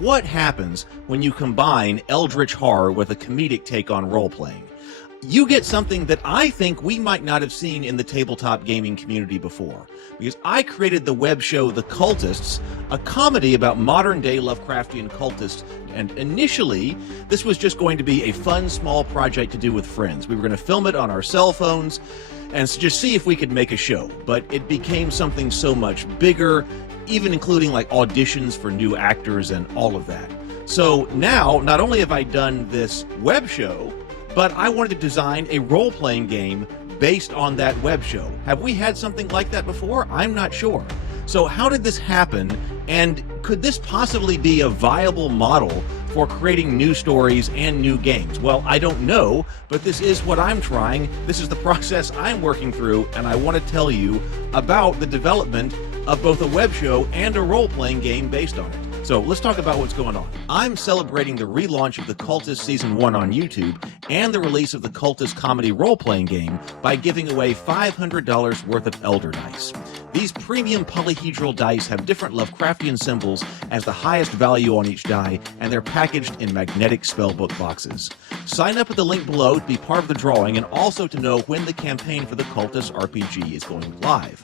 What happens when you combine eldritch horror with a comedic take on role-playing? You get something that I think we might not have seen in the tabletop gaming community before, because I created the web show The Cultists, a comedy about modern-day Lovecraftian cultists, and initially, this was just going to be a fun, small project to do with friends. We were going to film it on our cell phones and just see if we could make a show, but it became something so much bigger, even including like auditions for new actors and all of that. So now, not only have I done this web show, but I wanted to design a role-playing game based on that web show. Have we had something like that before? I'm not sure. So how did this happen, and could this possibly be a viable model for creating new stories and new games? Well, I don't know, but this is what I'm trying. This is the process I'm working through, and I want to tell you about the development of both a web show and a role-playing game based on it. So let's talk about what's going on. I'm celebrating the relaunch of The Cultists Season 1 on YouTube and the release of the Cultist Comedy Roleplaying Game by giving away $500 worth of Elder Dice. These premium polyhedral dice have different Lovecraftian symbols as the highest value on each die, and they're packaged in magnetic spellbook boxes. Sign up at the link below to be part of the drawing and also to know when the campaign for the Cultist RPG is going live.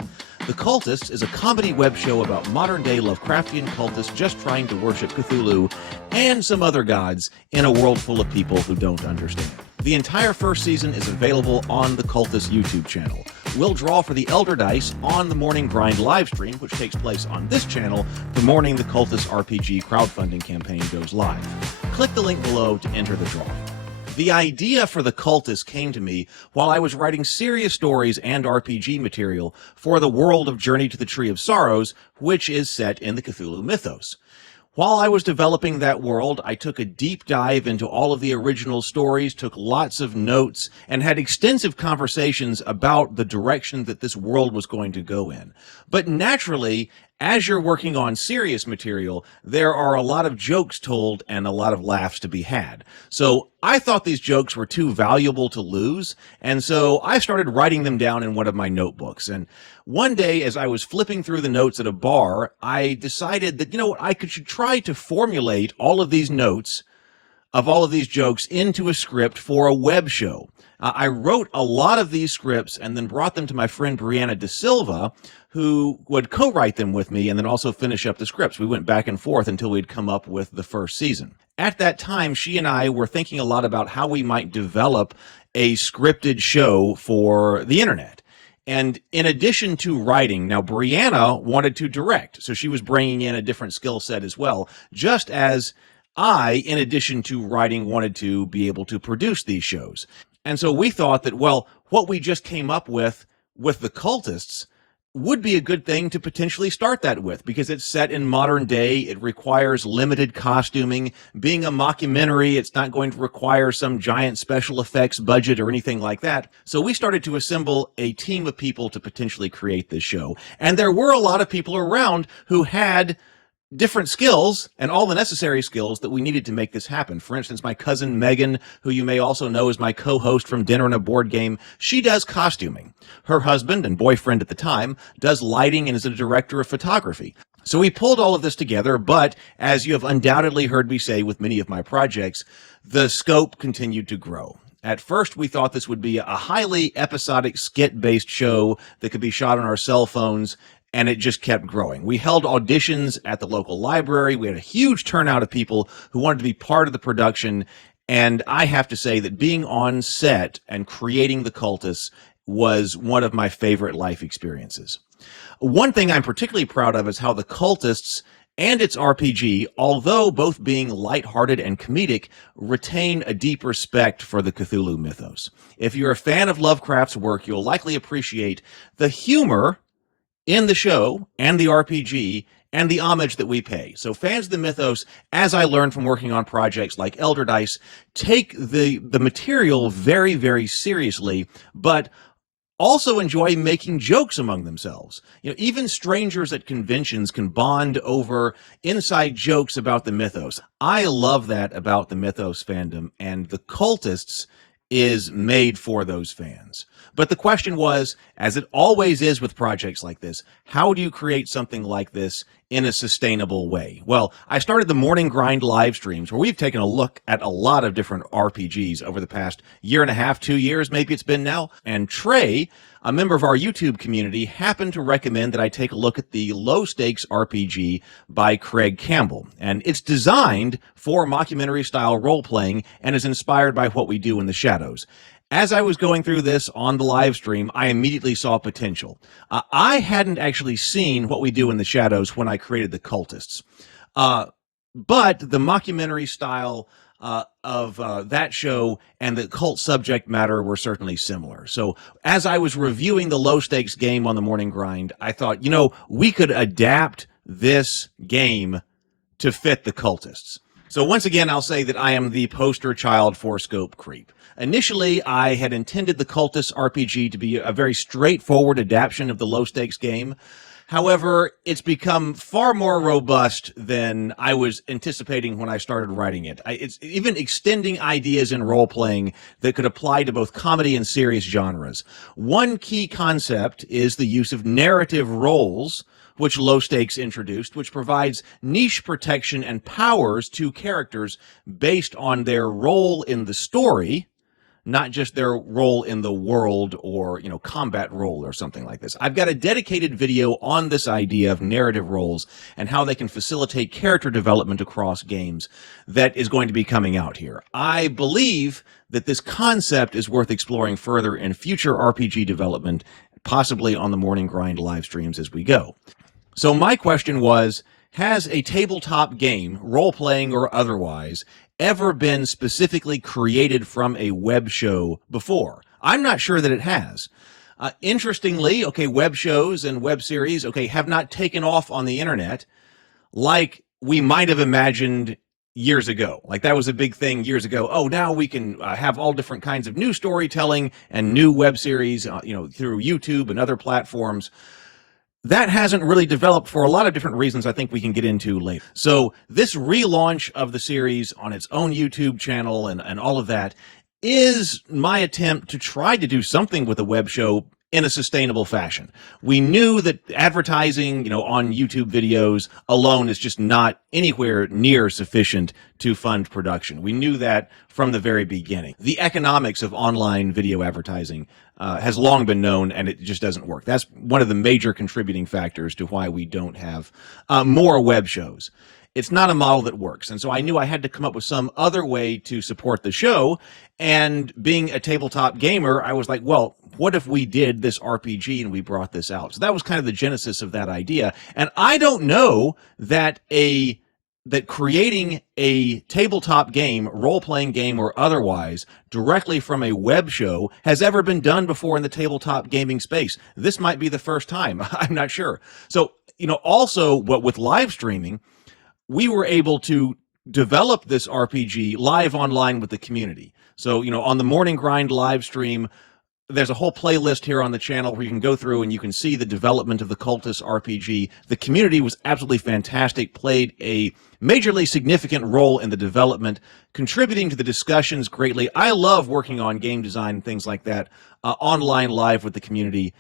The Cultists is a comedy web show about modern-day Lovecraftian cultists just trying to worship Cthulhu and some other gods in a world full of people who don't understand. The entire first season is available on the Cultists YouTube channel. We'll draw for the Elder Dice on the Morning Grind livestream, which takes place on this channel the morning the Cultist RPG crowdfunding campaign goes live. Click the link below to enter the drawing. The idea for The Cultists came to me while I was writing serious stories and RPG material for the world of Journey to the Tree of Sorrows, which is set in the Cthulhu mythos. While I was developing that world, I took a deep dive into all of the original stories, took lots of notes, and had extensive conversations about the direction that this world was going to go in. But naturally, as you're working on serious material, there are a lot of jokes told and a lot of laughs to be had. So I thought these jokes were too valuable to lose, and so I started writing them down in one of my notebooks. And one day, as I was flipping through the notes at a bar, I decided that, you know what, should try to formulate all of these notes of all of these jokes into a script for a web show. I wrote a lot of these scripts and then brought them to my friend Brianna De Silva, who would co-write them with me and then also finish up the scripts. We went back and forth until we'd come up with the first season. At that time, she and I were thinking a lot about how we might develop a scripted show for the internet. And in addition to writing, now Brianna wanted to direct, so she was bringing in a different skill set as well, just as I, in addition to writing, wanted to be able to produce these shows. And so we thought that, well, what we just came up with the Cultists would be a good thing to potentially start that with, because it's set in modern day. It requires limited costuming. Being a mockumentary, it's not going to require some giant special effects budget or anything like that. So we started to assemble a team of people to potentially create this show. And there were a lot of people around who had different skills and all the necessary skills that we needed to make this happen. For instance, my cousin Megan, who you may also know as my co-host from Dinner and a Board Game, she does costuming. Her husband and boyfriend at the time does lighting and is a director of photography. So we pulled all of this together, but as you have undoubtedly heard me say with many of my projects, the scope continued to grow. At first, we thought this would be a highly episodic skit-based show that could be shot on our cell phones, and it just kept growing. We held auditions at the local library. We had a huge turnout of people who wanted to be part of the production, and I have to say that being on set and creating the Cultists was one of my favorite life experiences. One thing I'm particularly proud of is how the Cultists and its RPG, although both being lighthearted and comedic, retain a deep respect for the Cthulhu mythos. If you're a fan of Lovecraft's work, you'll likely appreciate the humor in the show and the RPG and the homage that we pay. So fans of the mythos, as I learned from working on projects like Elder Dice, take the material very, very seriously, but also enjoy making jokes among themselves. You know, even strangers at conventions can bond over inside jokes about the mythos. I love that about the mythos fandom, and the Cultists is made for those fans. But the question was, as it always is with projects like this, how do you create something like this in a sustainable way? Well, I started the Morning Grind live streams where we've taken a look at a lot of different RPGs over the past year and a half, 2 years, maybe it's been now. And Trey, a member of our YouTube community, happened to recommend that I take a look at the Low Stakes RPG by Craig Campbell. And it's designed for mockumentary-style role-playing and is inspired by what we do in the shadows. As I was going through this on the live stream, I immediately saw potential. I hadn't actually seen what we do in the shadows when I created the Cultists. But the mockumentary style of that show and the cult subject matter were certainly similar. So as I was reviewing the Low Stakes game on the Morning Grind, I thought, you know, we could adapt this game to fit the Cultists. So once again, I'll say that I am the poster child for Scope Creep. Initially, I had intended the Cultists RPG to be a very straightforward adaptation of the Low Stakes game. However, it's become far more robust than I was anticipating when I started writing it. It's even extending ideas in role-playing that could apply to both comedy and serious genres. One key concept is the use of narrative roles, which Low Stakes introduced, which provides niche protection and powers to characters based on their role in the story, not just their role in the world or, you know, combat role or something like this. I've got a dedicated video on this idea of narrative roles and how they can facilitate character development across games that is going to be coming out here. I believe that this concept is worth exploring further in future RPG development, possibly on the Morning Grind live streams as we go. So my question was, has a tabletop game, role-playing or otherwise, ever been specifically created from a web show before? I'm not sure that it has. Interestingly, okay, web shows and web series, okay, have not taken off on the internet like we might have imagined years ago. Like that was a big thing years ago. Oh, now we can have all different kinds of new storytelling and new web series, you know, through YouTube and other platforms. That hasn't really developed for a lot of different reasons I think we can get into later. So this relaunch of the series on its own YouTube channel and all of that is my attempt to try to do something with a web show in a sustainable fashion. We knew that advertising, you know, on YouTube videos alone is just not anywhere near sufficient to fund production. We knew that from the very beginning. The economics of online video advertising has long been known, and it just doesn't work. That's one of the major contributing factors to why we don't have more web shows. It's not a model that works. And so I knew I had to come up with some other way to support the show. And being a tabletop gamer, I was like, well, what if we did this RPG and we brought this out? So that was kind of the genesis of that idea. And I don't know that creating a tabletop game, role-playing game or otherwise, directly from a web show has ever been done before in the tabletop gaming space. This might be the first time. I'm not sure. So, you know, also with live streaming, we were able to develop this RPG live online with the community. So, you know, on the Morning Grind live stream, there's a whole playlist here on the channel where you can go through and you can see the development of the Cultists RPG. The community was absolutely fantastic, played a majorly significant role in the development, contributing to the discussions greatly. I love working on game design and things like that, online live with the community.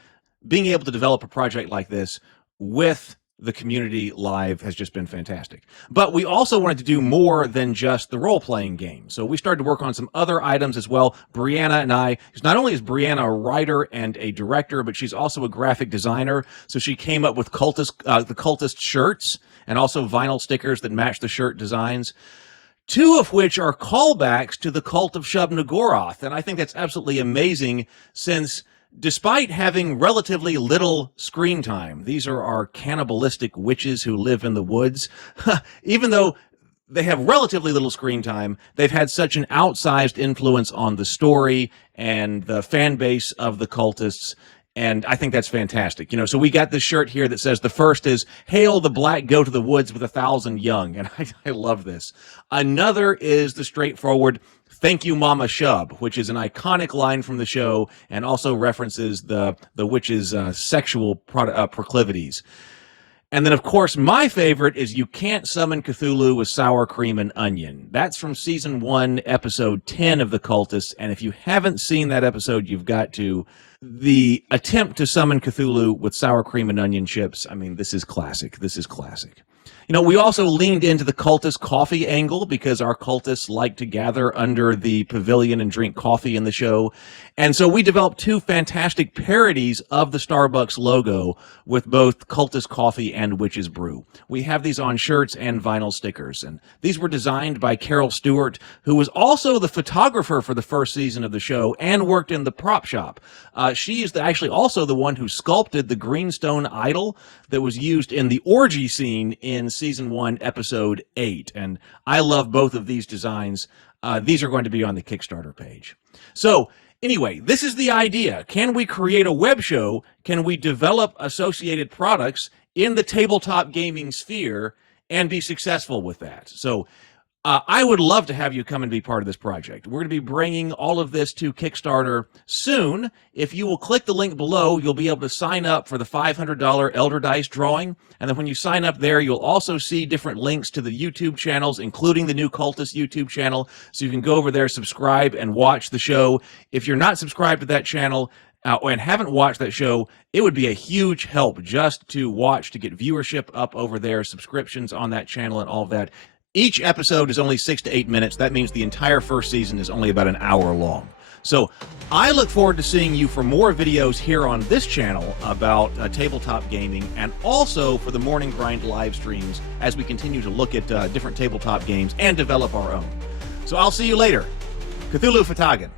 Being able to develop a project like this with the community live has just been fantastic. But we also wanted to do more than just the role-playing game. So we started to work on some other items as well. Brianna and I, because not only is Brianna a writer and a director, but she's also a graphic designer. So she came up with the Cultist shirts and also vinyl stickers that match the shirt designs, two of which are callbacks to the cult of Shub-Niggurath. And I think that's absolutely amazing, since despite having relatively little screen time, these are our cannibalistic witches who live in the woods. Even though they have relatively little screen time, they've had such an outsized influence on the story and the fan base of the Cultists. And I think that's fantastic. You know, so we got this shirt here that says the first is, "Hail the black goat to the woods with 1,000 young." And I love this. Another is the straightforward, "Thank you, Mama Shub," which is an iconic line from the show and also references the witch's sexual proclivities. And then, of course, my favorite is "You can't summon Cthulhu with sour cream and onion." That's from Season 1, Episode 10 of The Cultists. And if you haven't seen that episode, you've got to. the attempt to summon Cthulhu with sour cream and onion chips, I mean, this is classic. This is classic. You know, we also leaned into the cultist coffee angle because our cultists like to gather under the pavilion and drink coffee in the show. And so we developed two fantastic parodies of the Starbucks logo with both cultist coffee and witch's brew. We have these on shirts and vinyl stickers. And these were designed by Carol Stewart, who was also the photographer for the first season of the show and worked in the prop shop. She is actually also the one who sculpted the greenstone idol that was used in the orgy scene in season 1, episode 8. And I love both of these designs. These are going to be on the Kickstarter page. So anyway, this is the idea. Can we create a web show? Can we develop associated products in the tabletop gaming sphere and be successful with that? So I would love to have you come and be part of this project. We're going to be bringing all of this to Kickstarter soon. If you will click the link below, you'll be able to sign up for the $500 Elder Dice drawing. And then when you sign up there, you'll also see different links to the YouTube channels, including the new Cultist YouTube channel. So you can go over there, subscribe, and watch the show. If you're not subscribed to that channel, and haven't watched that show, it would be a huge help just to watch, to get viewership up over there, subscriptions on that channel and all of that. Each episode is only 6 to 8 minutes. That means the entire first season is only about an hour long. So I look forward to seeing you for more videos here on this channel about tabletop gaming, and also for the Morning Grind live streams as we continue to look at different tabletop games and develop our own. So I'll see you later. Cthulhu Fatagan.